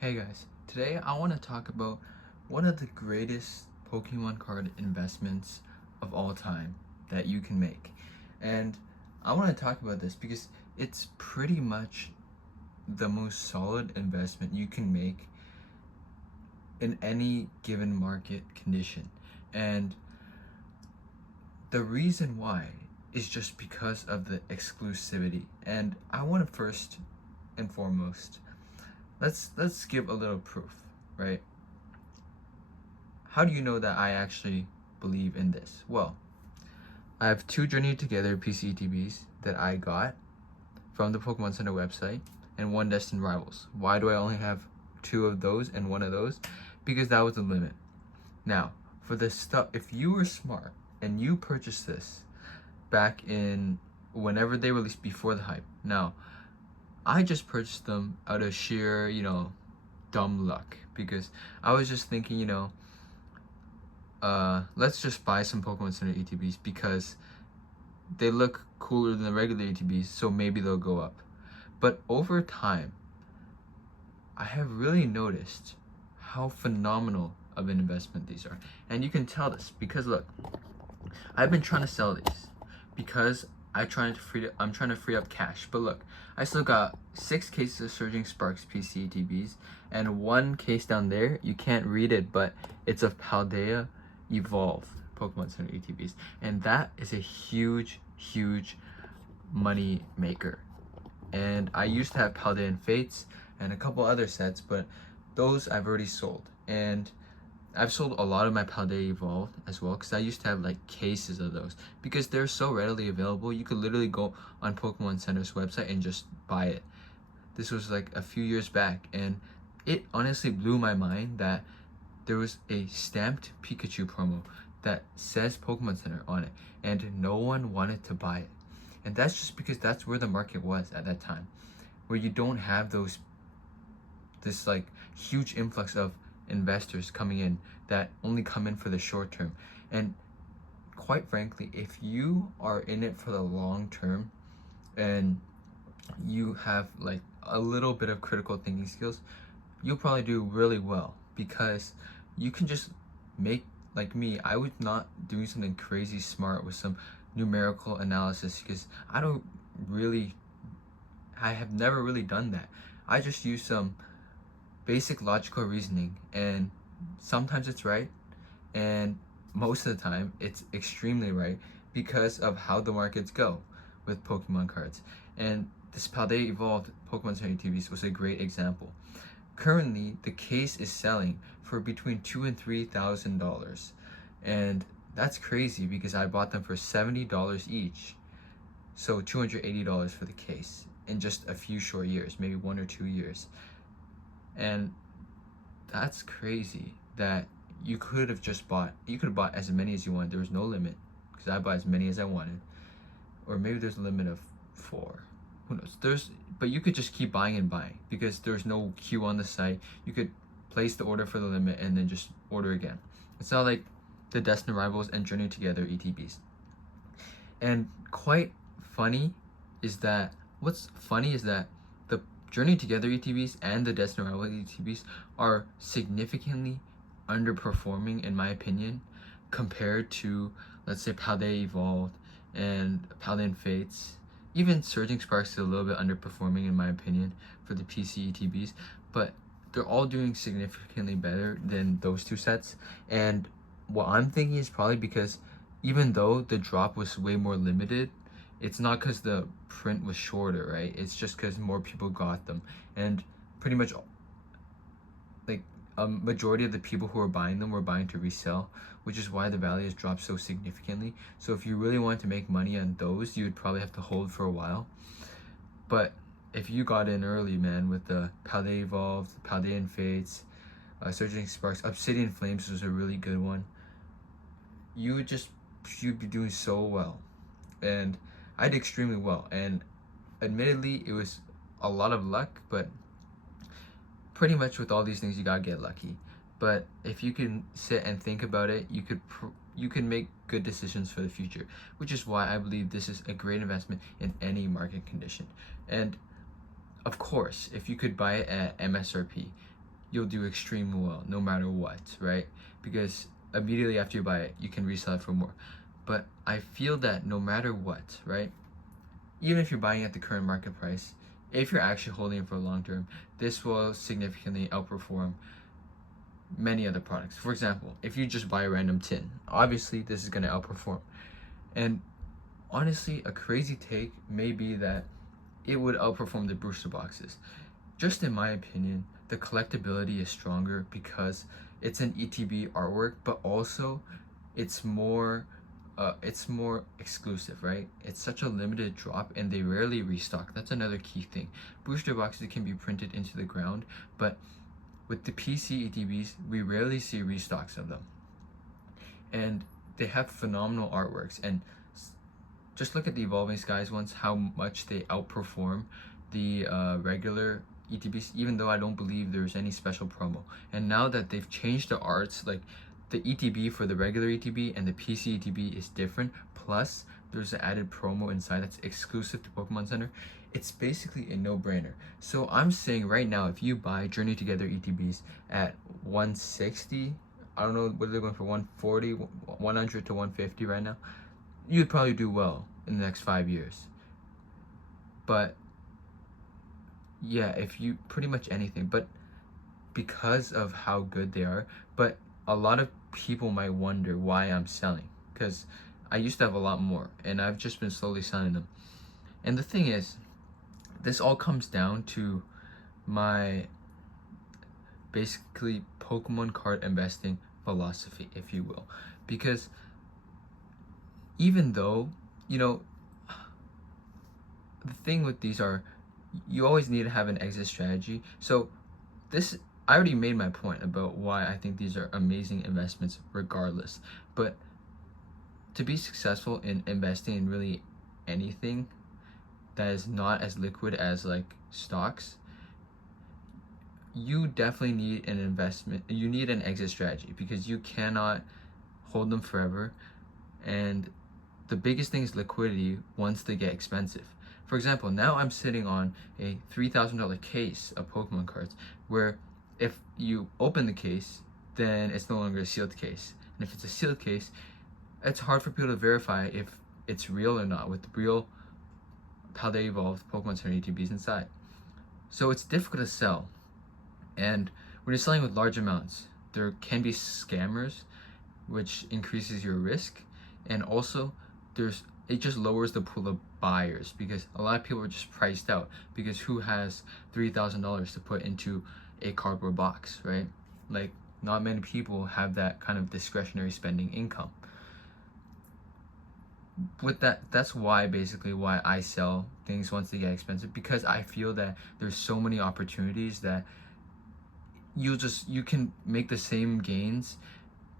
Hey guys, today I want to talk about one of the greatest Pokemon card investments of all time that you can make. And I want to talk about this because it's pretty much the most solid investment you can make in any given market condition. And the reason why is just because of the exclusivity. And I want to first and foremost, let's give a little proof, right? How do you know that I actually believe in this? Well, I have two Journey Together PCTBs that I got from the Pokemon Center website and one Destined Rivals. Why do I only have two of those and one of those? Because that was the limit. Now, for this stuff, if you were smart and you purchased this back in whenever they released before the hype. Now, I just purchased them out of sheer, dumb luck because I was just thinking, let's just buy some Pokemon Center ETBs because they look cooler than the regular ETBs, so maybe they'll go up. But over time, I have really noticed how phenomenal of an investment these are. And you can tell this because look, I've been trying to sell these because I'm trying to free up cash. But look, I still got 6 cases of Surging Sparks PC ETBs and 1 case down there. You can't read it, but it's of Paldea Evolved Pokemon Center ETBs, and that is a huge money maker. And I used to have Paldea and Fates and a couple other sets, but those I've already sold. And I've sold a lot of my Paldea Evolved as well because I used to have like cases of those because they're so readily available. You could literally go on Pokemon Center's website and just buy it. This was like a few years back, and it honestly blew my mind that there was a stamped Pikachu promo that says Pokemon Center on it, and no one wanted to buy it. And that's just because that's where the market was at that time, where you don't have this like huge influx of investors coming in that only come in for the short term. And quite frankly, if you are in it for the long term and you have like a little bit of critical thinking skills, you'll probably do really well because you can just make, like me, I was not doing something crazy smart with some numerical analysis because I have never really done that. I just use some basic logical reasoning, and sometimes it's right, and most of the time it's extremely right because of how the markets go with Pokemon cards. And this Paldea Evolved Pokemon Center TVs was a great example. Currently, the case is selling for between $2,000 and $3,000, and that's crazy because I bought them for $70 each, so $280 for the case in just a few short years, maybe 1 or 2 years. And that's crazy that you could have bought as many as you wanted. There was no limit because I bought as many as I wanted, or maybe there's a limit of 4. Who knows? But you could just keep buying and buying because there's no queue on the site. You could place the order for the limit and then just order again. It's not like the Destined Rivals and Journey Together ETBs. And what's funny is that the Journey Together ETBs and the Destined Rivals ETBs are significantly underperforming in my opinion compared to, let's say, Paldea Evolved and Paldea and Fates. Even Surging Sparks is a little bit underperforming in my opinion for the PC ETBs, but they're all doing significantly better than those two sets. And what I'm thinking is probably because even though the drop was way more limited, it's not because the print was shorter, right? It's just because more people got them, and pretty much like a majority of the people who are buying them were buying to resell, which is why the value has dropped so significantly. So if you really wanted to make money on those, you would probably have to hold for a while. But if you got in early, man, with the Paldea Evolved, Paldea and Fates, Surging Sparks, Obsidian Flames was a really good one, you'd be doing so well. And I did extremely well, and admittedly it was a lot of luck, but pretty much with all these things you gotta get lucky. But if you can sit and think about it, you can make good decisions for the future, which is why I believe this is a great investment in any market condition. And of course, if you could buy it at MSRP, you'll do extremely well no matter what, right? Because immediately after you buy it, you can resell it for more. But I feel that no matter what, right? Even if you're buying at the current market price, if you're actually holding it for long term, this will significantly outperform many other products. For example, if you just buy a random tin, obviously this is going to outperform. And honestly, a crazy take may be that it would outperform the booster boxes. Just in my opinion, the collectability is stronger because it's an ETB artwork, but also it's more exclusive, right? It's such a limited drop and they rarely restock. That's another key thing. Booster boxes can be printed into the ground, but with the PC ETBs, we rarely see restocks of them. And they have phenomenal artworks. And just look at the Evolving Skies ones, how much they outperform the regular ETBs, even though I don't believe there's any special promo. And now that they've changed the arts, like the ETB for the regular ETB and the PC ETB is different, plus there's an added promo inside that's exclusive to Pokemon Center, it's basically a no-brainer. So I'm saying right now, if you buy Journey Together ETBs at 160, I don't know what they're going for, 140, 100 to 150 right now, you'd probably do well in the next 5 years. But yeah, if you pretty much anything, but because of how good they are, but a lot of people might wonder why I'm selling, because I used to have a lot more and I've just been slowly selling them. And the thing is, this all comes down to my basically Pokemon card investing philosophy, if you will. Because even though, the thing with these are, you always need to have an exit strategy. So I already made my point about why I think these are amazing investments regardless. But to be successful in investing in really anything that is not as liquid as like stocks, you definitely need an investment. You need an exit strategy because you cannot hold them forever. And the biggest thing is liquidity once they get expensive. For example, now I'm sitting on a $3,000 case of Pokemon cards where if you open the case, then it's no longer a sealed case. And if it's a sealed case, it's hard for people to verify if it's real or not with real Paldea Evolved Pokemon Center ETBs inside. So it's difficult to sell. And when you're selling with large amounts, there can be scammers, which increases your risk. And also, it just lowers the pool of buyers because a lot of people are just priced out because who has $3,000 to put into a cardboard box, right? Like, not many people have that kind of discretionary spending income. With that's why I sell things once they get expensive, because I feel that there's so many opportunities that you can make the same gains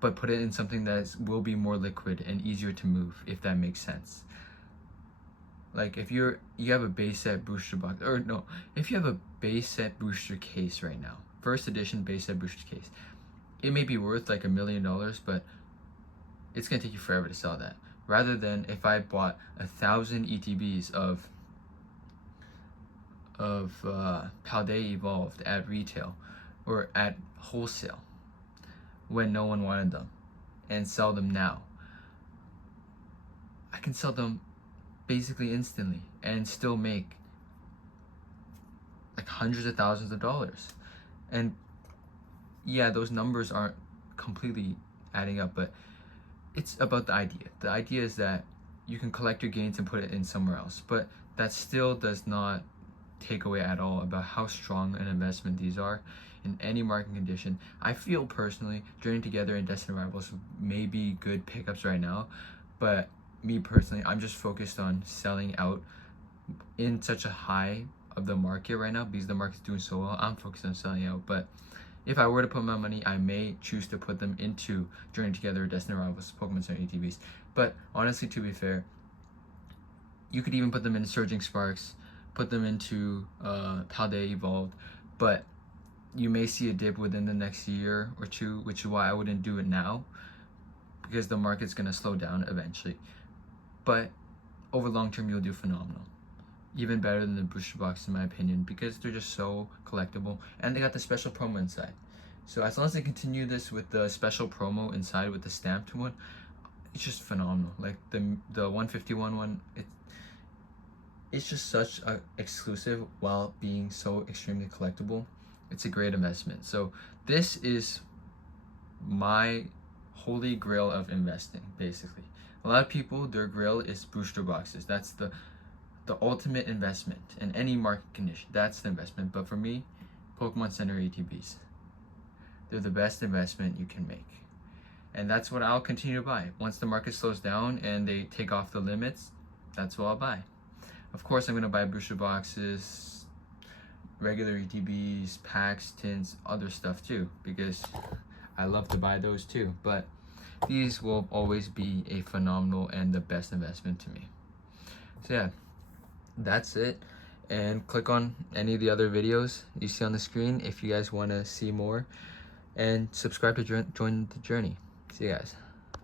but put it in something that will be more liquid and easier to move, if that makes sense. Like if you have a base set booster box, or no, if you have a base set booster case right now, first edition base set booster case, it may be worth like $1 million, but it's gonna take you forever to sell that. Rather than if I bought 1,000 ETBs of Paldea Evolved at retail or at wholesale when no one wanted them and sell them now, I can sell them basically instantly and still make like hundreds of thousands of dollars. And yeah, those numbers aren't completely adding up, but it's about the idea. The idea is that you can collect your gains and put it in somewhere else, but that still does not take away at all about how strong an investment these are in any market condition. I feel personally, Journey Together and Destiny Rivals may be good pickups right now, but me personally, I'm just focused on selling out in such a high of the market right now because the market's doing so well. I'm focused on selling out, but if I were to put my money, I may choose to put them into Journey Together or Destiny Rivals Pokemon Center ETBs. But honestly, to be fair, you could even put them into Surging Sparks, put them into Paldea Evolved, but you may see a dip within the next year or two, which is why I wouldn't do it now, because the market's gonna slow down eventually. But over long term, you'll do phenomenal. even better than the booster box in my opinion, because they're just so collectible, and they got the special promo inside. So as long as they continue this with the special promo inside with the stamped one, it's just phenomenal. Like the 151 one, it's just such a exclusive while being so extremely collectible. It's a great investment. So this is my holy grail of investing, basically. A lot of people, their grail is booster boxes. That's the ultimate investment in any market condition. That's the investment. But for me, Pokemon Center ATBs, they're the best investment you can make. And that's what I'll continue to buy. Once the market slows down and they take off the limits, that's what I'll buy. Of course, I'm going to buy booster boxes, regular ETBs, packs, tins, other stuff too, because I love to buy those too. But these will always be a phenomenal and the best investment to me. So yeah, that's it. And click on any of the other videos you see on the screen if you guys want to see more. And subscribe to join the journey. See you guys.